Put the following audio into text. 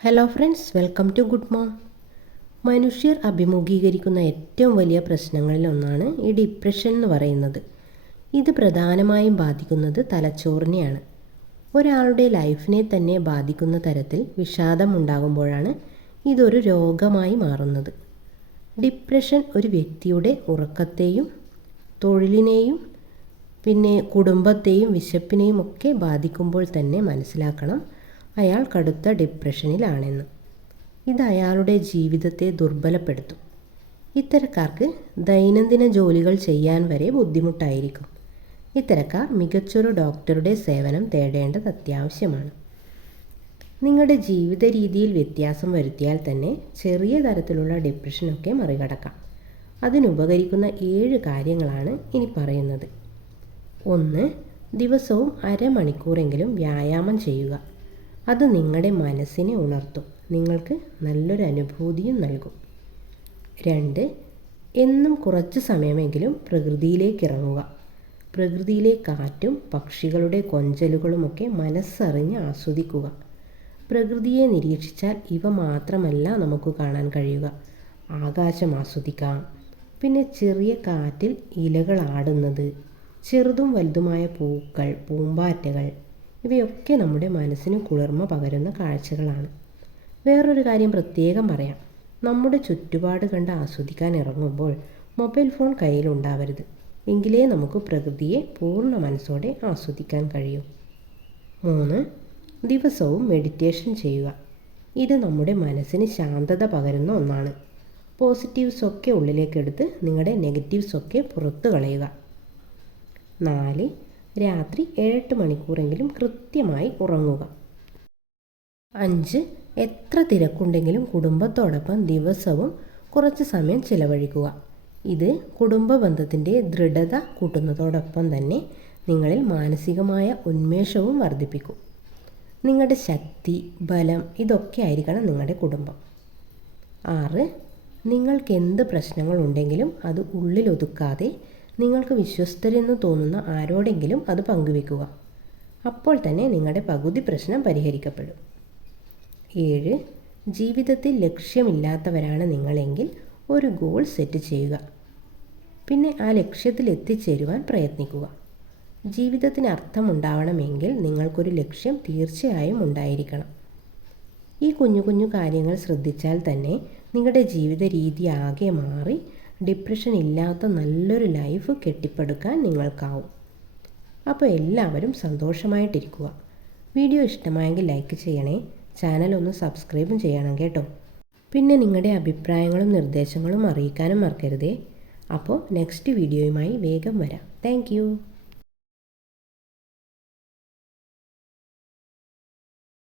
Hello friends welcome to good mom മനുഷ്യർ അഭിമുഖീകരിക്കുന്ന ഏറ്റവും വലിയ പ്രശ്നങ്ങളിൽ ഒന്നാണ് ഈ ഡിപ്രഷൻ എന്ന് പറയുന്നത്. ഇത് പ്രധാനമായും ബാധിക്കുന്നത് തലച്ചോറിനെയാണ്. ഒരാളുടെ ലൈഫിനെ തന്നെ ബാധിക്കുന്ന തരത്തിൽ വിഷാദം ഉണ്ടാകുമ്പോഴാണ് ഇതൊരു രോഗമായി മാറുന്നത്. ഡിപ്രഷൻ ഒരു വ്യക്തിയുടെ ഉറക്കത്തെയും തൊഴിലിനെയും പിന്നെ കുടുംബത്തെയും വിശപ്പിനെയും ഒക്കെ ബാധിക്കുമ്പോൾ തന്നെ മനസ്സിലാക്കണം അയാൾ കടുത്ത ഡിപ്രഷനിലാണെന്ന് ഇത് അയാളുടെ ജീവിതത്തെ ദുർബലപ്പെടുത്തും. ഇത്തരക്കാർക്ക് ദൈനംദിന ജോലികൾ ചെയ്യാൻ വരെ ബുദ്ധിമുട്ടായിരിക്കും. ഇത്തരക്കാർ മികച്ചൊരു ഡോക്ടറുടെ സേവനം തേടേണ്ടത് അത്യാവശ്യമാണ്. നിങ്ങളുടെ ജീവിത രീതിയിൽ വ്യത്യാസം വരുത്തിയാൽ തന്നെ ചെറിയ തരത്തിലുള്ള ഡിപ്രഷനൊക്കെ മറികടക്കാം. അതിനുപകരിക്കുന്ന ഏഴ് കാര്യങ്ങളാണ് ഇനി പറയുന്നത്. ഒന്ന് ദിവസവും അരമണിക്കൂറെങ്കിലും വ്യായാമം ചെയ്യുക. അത് നിങ്ങളുടെ മനസ്സിനെ ഉണർത്തും. നിങ്ങൾക്ക് നല്ലൊരു അനുഭൂതിയും നൽകും. രണ്ട് എന്നും കുറച്ച് സമയമെങ്കിലും പ്രകൃതിയിലേക്ക് ഇറങ്ങുക. പ്രകൃതിയിലെ കാറ്റും പക്ഷികളുടെ കൊഞ്ചലുകളുമൊക്കെ മനസ്സറിഞ്ഞ് ആസ്വദിക്കുക. പ്രകൃതിയെ നിരീക്ഷിച്ചാൽ ഇവ മാത്രമല്ല നമുക്ക് കാണാൻ കഴിയുക. ആകാശം ആസ്വദിക്കാം. പിന്നെ ചെറിയ കാറ്റിൽ ഇലകൾ ആടുന്നത് ചെറുതും വലുതുമായ പൂക്കൾ പൂമ്പാറ്റകൾ. ഇവയൊക്കെ നമ്മുടെ മനസ്സിന് കുളിർമ പകരുന്ന കാഴ്ചകളാണ്. വേറൊരു കാര്യം പ്രത്യേകം പറയാം. നമ്മുടെ ചുറ്റുപാട് കണ്ട് ആസ്വദിക്കാൻ ഇറങ്ങുമ്പോൾ മൊബൈൽ ഫോൺ കയ്യിലുണ്ടാവരുത്. എങ്കിലേ നമുക്ക് പ്രകൃതിയെ പൂർണ മനസ്സോടെ ആസ്വദിക്കാൻ കഴിയൂ. മൂന്ന് ദിവസവും മെഡിറ്റേഷൻ ചെയ്യുക. ഇത് നമ്മുടെ മനസ്സിന് ശാന്തത പകരുന്ന ഒന്നാണ്. പോസിറ്റീവ്സ് ഒക്കെ ഉള്ളിലേക്കെടുത്ത് നിങ്ങളുടെ നെഗറ്റീവ്സ് ഒക്കെ പുറത്തു കളയുക. നാല് രാത്രി ഏഴെട്ട് മണിക്കൂറെങ്കിലും കൃത്യമായി ഉറങ്ങുക. അഞ്ച്. എത്ര തിരക്കുണ്ടെങ്കിലും കുടുംബത്തോടൊപ്പം ദിവസവും കുറച്ച് സമയം ചിലവഴിക്കുക. ഇത് കുടുംബ ബന്ധത്തിന്റെ ദൃഢത കൂട്ടുന്നതോടൊപ്പം തന്നെ നിങ്ങളിൽ മാനസികമായ ഉന്മേഷവും വർദ്ധിപ്പിക്കും. നിങ്ങളുടെ ശക്തി ബലം ഇതൊക്കെ ആയിരിക്കണം നിങ്ങളുടെ കുടുംബം. ആറ്. നിങ്ങൾക്ക് എന്ത് പ്രശ്നങ്ങളുണ്ടെങ്കിലും അത് ഉള്ളിലൊതുക്കാതെ നിങ്ങൾക്ക് വിശ്വസ്തരെന്ന് തോന്നുന്ന ആരോടെങ്കിലും അത് പങ്കുവെക്കുക. അപ്പോൾ തന്നെ നിങ്ങളുടെ പകുതി പ്രശ്നം പരിഹരിക്കപ്പെടും. ഏഴ് ജീവിതത്തിൽ ലക്ഷ്യമില്ലാത്തവരാണ് നിങ്ങളെങ്കിൽ ഒരു ഗോൾ സെറ്റ് ചെയ്യുക. പിന്നെ ആ ലക്ഷ്യത്തിൽ എത്തിച്ചേരുവാൻ പ്രയത്നിക്കുക. ജീവിതത്തിന് അർത്ഥമുണ്ടാവണമെങ്കിൽ നിങ്ങൾക്കൊരു ലക്ഷ്യം തീർച്ചയായും ഉണ്ടായിരിക്കണം. ഈ കുഞ്ഞു കുഞ്ഞു കാര്യങ്ങൾ ശ്രദ്ധിച്ചാൽ തന്നെ നിങ്ങളുടെ ജീവിത രീതി ആകെ മാറി ഡിപ്രഷൻ ഇല്ലാത്ത നല്ലൊരു ലൈഫ് കെട്ടിപ്പടുക്കാൻ നിങ്ങൾക്കാവും. അപ്പോൾ എല്ലാവരും സന്തോഷമായിട്ടിരിക്കുക. വീഡിയോ ഇഷ്ടമായെങ്കിൽ ലൈക്ക് ചെയ്യണേ. ചാനൽ ഒന്ന് സബ്സ്ക്രൈബും ചെയ്യണം കേട്ടോ. പിന്നെ നിങ്ങളുടെ അഭിപ്രായങ്ങളും നിർദ്ദേശങ്ങളും അറിയിക്കാനും മറക്കരുതേ. അപ്പോൾ നെക്സ്റ്റ് വീഡിയോയുമായി വേഗം വരാം. താങ്ക്